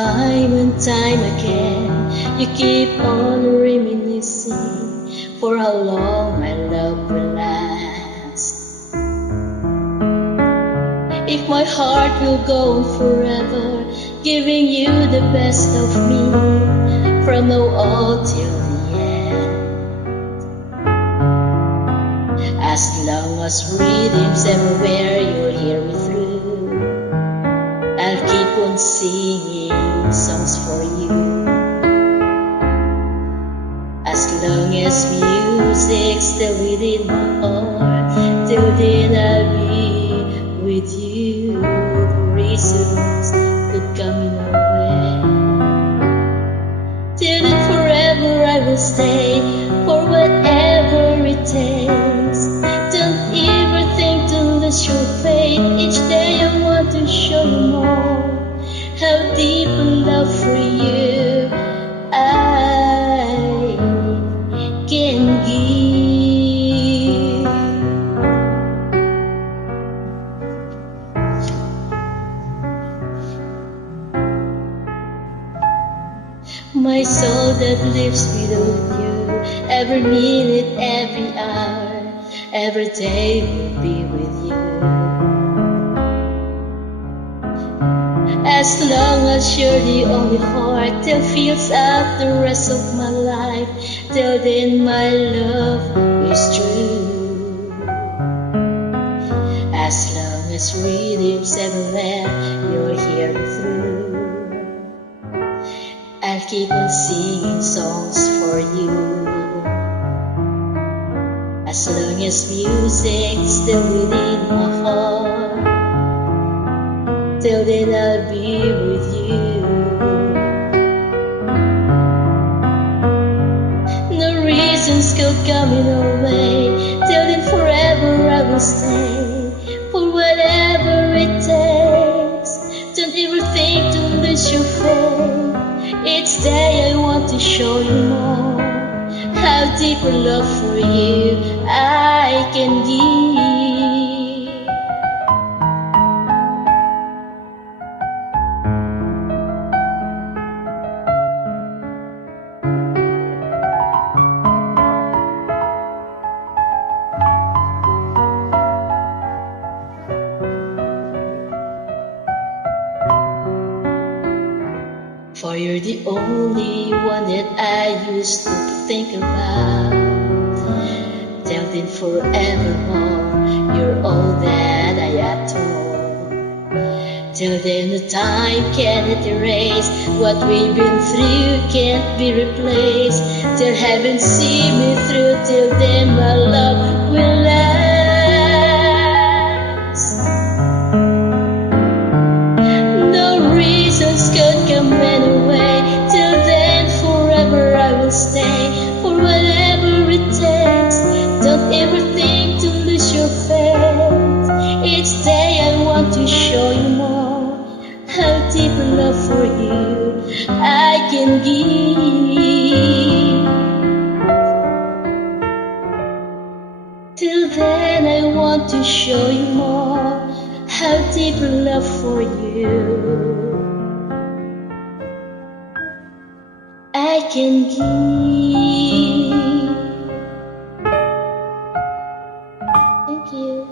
Time and time again, you keep on reminiscing for how long my love will last. If my heart will go on forever, giving you the best of me, from now on till the end. As long as rhythms everywhere, you'll hear me through. I'll keep on singing songs for you. As long as music's still within my heart, till then I'll be with you. Reasons could come in our way. Till then forever I will stay, for whatever it takes. Don't ever think to lose your faith. Each day I want to show you more, how deep a love for you I can give. My soul that lives without you, every minute, every hour, every day will be with you. As long as you're the only heart that fills out the rest of my life, till then my love is true. As long as rhythms everywhere, you'll hear me through. I'll keep on singing songs for you. As long as music's still within my heart, till then I'll be with you. No reasons could come in our way, till then forever I will stay, for whatever it takes. Don't ever think to lose your faith. Each day I want to show you more, how deep a love for you I can give. For you're the only one that I used to think about. Till then forevermore, you're all that I adore. Till then the time cannot erase what we've been through, can't be replaced. Till heaven see me through, till then my love will last. No reasons could come anyway, till then forever I will stay, for whatever it takes. Don't ever think to lose your faith. Each day I want to show you more, how deep a love for you I can give. Till then I want to show you more, how deep a love for you I can give. Thank you.